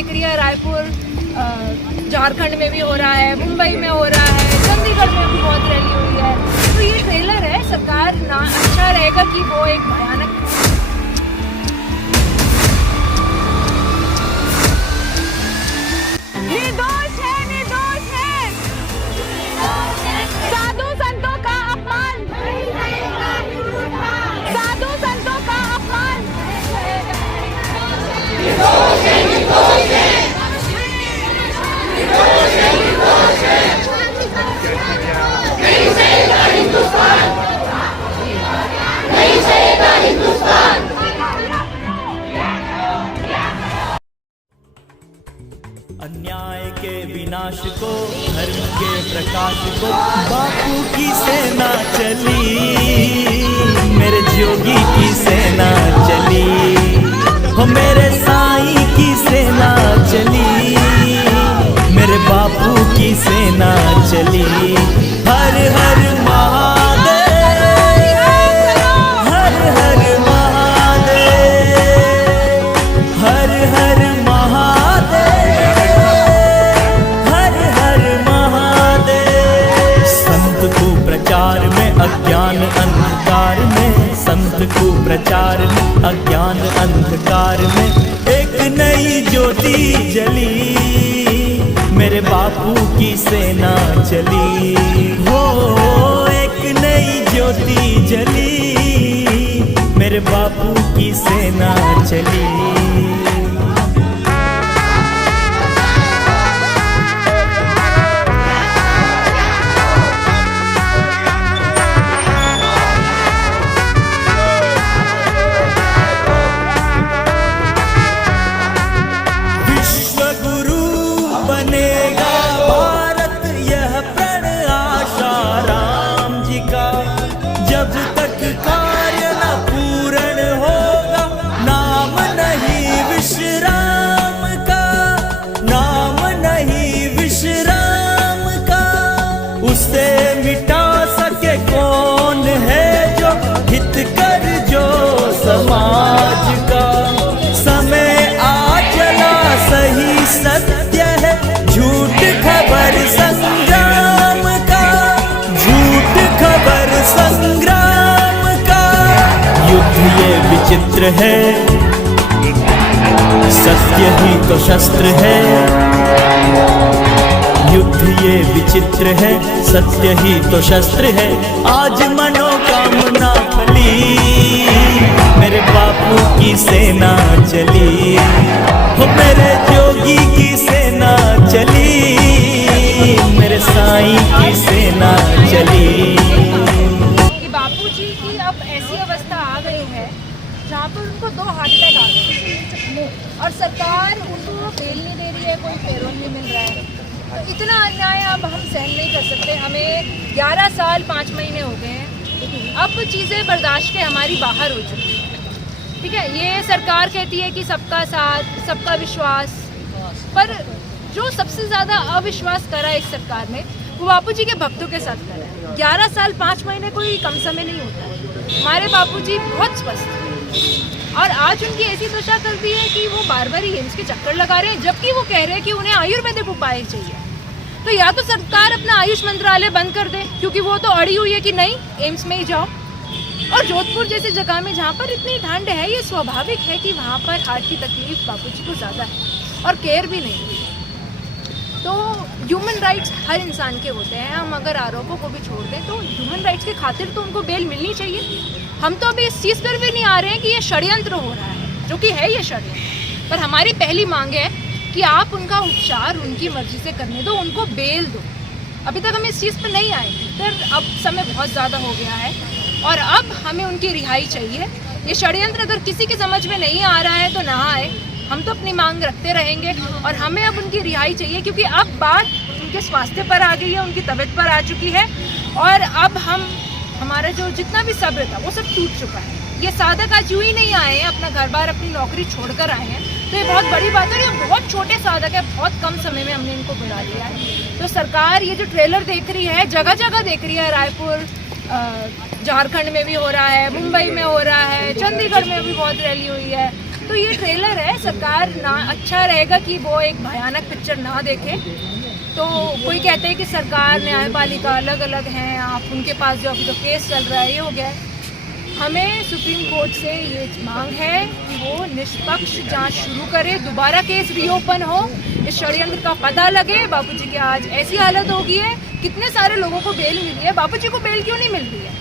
देख रही है, रायपुर झारखंड में भी हो रहा है, मुंबई में हो रहा है, चंडीगढ़ में भी बहुत रैली हुई है। तो ये ट्रेलर है, सरकार ना अच्छा रहेगा कि वो एक भयानक निर्दोष है साधु संतों का अपमान, साधु संतों का अपमान, नहीं सहेगा हिंदुस्तान, नहीं सहेगा हिंदुस्तान। अन्याय के विनाश को, धर्म के प्रकाश को बापू की सेना चली, मेरे जोगी की सेना चली, हो मेरे साईं की सेना चली, मेरे बापू की सेना चली। हर हर महादेव, हर हर महादेव, हर हर महादेव, हर हर महादेव। संत कुप्रचार में अज्ञान अंधकार में, संत कुप्रचार में अज्ञान अंधकार में एक नई ज्योति जली, मेरे बापू की सेना चली, हो एक नई ज्योति जली, मेरे बापू की सेना चली। जब तक कार्य न पूर्ण होगा, नाम नहीं विश्राम का, नाम नहीं विश्राम का। उसे मिटा सके कौन है जो हित कर जो समाज का। समय आ चला सही सत्य है, झूठ खबर संग्राम का, झूठ खबर संग्राम का। युद्ध ये विचित्र है, सत्य ही तो शस्त्र है। युद्ध ये विचित्र है, सत्य ही तो शस्त्र है। आज मनोकामना फली, मेरे बापू की सेना चली, हो मेरे जोगी की सेना चली, मेरे साईं की सेना चली। कि बापूजी की अब ऐसी अवस्था आ गई है जहाँ पर उनको 2 हार्ट अटैक आ गए और सरकार उनको बेल नहीं दे रही है, कोई पेरोल नहीं मिल रहा है। तो इतना अन्याय अब हम सहन नहीं कर सकते। हमें 11 साल 5 महीने हो गए हैं, अब चीज़ें बर्दाश्त के हमारी बाहर हो चुकी हैं। ठीक है, ये सरकार कहती है कि सबका साथ, सबका विश्वास, पर जो सबसे ज़्यादा अविश्वास करा इस सरकार ने वो बापूजी के भक्तों के साथ करा है। 11 साल 5 महीने कोई कम समय नहीं होता है। हमारे बापूजी बहुत स्वस्थ हैं और आज उनकी ऐसी दशा कर दी है कि वो बार बार एम्स के चक्कर लगा रहे हैं, जबकि वो कह रहे हैं कि उन्हें आयुर्वेदिक उपाय चाहिए। तो या तो सरकार अपना आयुष मंत्रालय बंद कर दे, क्योंकि वो तो अड़ी हुई है कि नहीं एम्स में ही जाओ। और जोधपुर जैसी जगह में जहाँ पर इतनी ठंड है, ये स्वाभाविक है कि वहाँ पर हार्ट की तकलीफ बापूजी को ज़्यादा है और केयर भी नहीं है। तो ह्यूमन राइट्स हर इंसान के होते हैं। हम अगर आरोपों को भी छोड़ दें तो ह्यूमन राइट्स की खातिर तो उनको बेल मिलनी चाहिए। हम तो अभी इस चीज़ पर भी नहीं आ रहे हैं कि ये षड्यंत्र हो रहा है, जो कि है ये षड्यंत्र। पर हमारी पहली मांग है कि आप उनका उपचार उनकी मर्जी से करने दो, उनको बेल दो। अभी तक हम इस चीज़ पर नहीं आए, फिर अब समय बहुत ज़्यादा हो गया है और अब हमें उनकी रिहाई चाहिए। ये षड्यंत्र अगर किसी के समझ में नहीं आ रहा है तो ना आए, हम तो अपनी मांग रखते रहेंगे और हमें अब उनकी रिहाई चाहिए, क्योंकि अब बात उनके स्वास्थ्य पर आ गई है, उनकी तबीयत पर आ चुकी है और अब हमारा जो जितना भी सब्र था वो सब टूट चुका है। ये साधक आज यूँ ही नहीं आए हैं, अपना घर बार अपनी नौकरी छोड़कर आए हैं, तो ये बहुत बड़ी बात है। ये बहुत छोटे साधक है, बहुत कम समय में हमने इनको बुला लिया है। तो सरकार ये जो ट्रेलर देख रही है, जगह जगह देख रही है, रायपुर झारखंड में भी हो रहा है, मुंबई में हो रहा है, चंडीगढ़ में भी बहुत रैली हुई है, तो ये ट्रेलर है, सरकार ना अच्छा रहेगा कि वो एक भयानक पिक्चर ना देखे। तो कोई कहते हैं कि सरकार न्यायपालिका अलग अलग हैं, आप उनके पास जो अभी तो केस चल रहा है, ये हो गया है। हमें सुप्रीम कोर्ट से ये मांग है कि वो निष्पक्ष जांच शुरू करे, दोबारा केस रीओपन हो, इस षड्यंत्र का पता लगे। बापूजी की आज ऐसी हालत हो गई है, कितने सारे लोगों को बेल मिली है, बापूजी को बेल क्यों नहीं मिल रही है?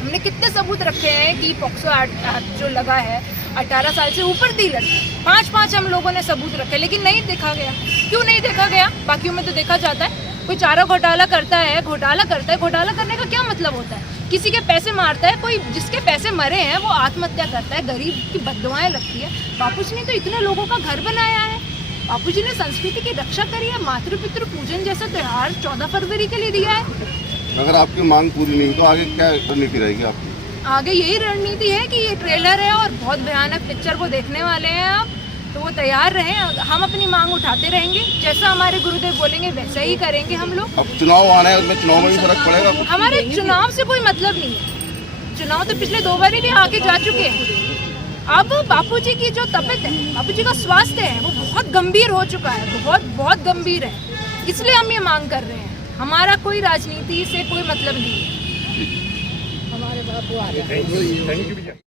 हमने कितने सबूत रखे हैं कि पॉक्सो एक्ट जो लगा है 18 साल से ऊपर थी लड़की, 5 हम लोगों ने सबूत रखे, लेकिन नहीं देखा गया। क्यों नहीं देखा गया? बाकियों में तो देखा जाता है। कोई चारा घोटाला करता है, घोटाला करने का क्या मतलब होता है? किसी के पैसे मारता है, कोई जिसके पैसे मरे हैं वो आत्महत्या करता है, गरीब की बददुआएं लगती है। बापूजी ने तो इतने लोगों का घर बनाया है, बापूजी ने संस्कृति की रक्षा करी है, मातृ पितृ पूजन जैसा त्यौहार 14 फरवरी के लिए दिया है। अगर आपकी मांग पूरी नहीं हुई तो आगे क्या रणनीति रहेगी आपकी? आगे यही रणनीति है कि ये ट्रेलर है और बहुत भयानक पिक्चर को देखने वाले हैं आप, तो वो तैयार रहें। हम अपनी मांग उठाते रहेंगे, जैसा हमारे गुरुदेव बोलेंगे वैसा ही करेंगे हम लोग। अब चुनाव आना है, उसमें चुनाव में भी फर्क पड़ेगा? हमारे चुनाव से कोई मतलब नहीं है, चुनाव तो पिछले 2 बार भी आके जा चुके हैं। अब बापूजी की जो तबीयत है, बापूजी का स्वास्थ्य है, वो बहुत गंभीर हो चुका है, बहुत गंभीर है, इसलिए हम ये मांग कर रहे हैं। हमारा कोई राजनीति से कोई मतलब नहीं है। हमारे बापू आ रहे हैं।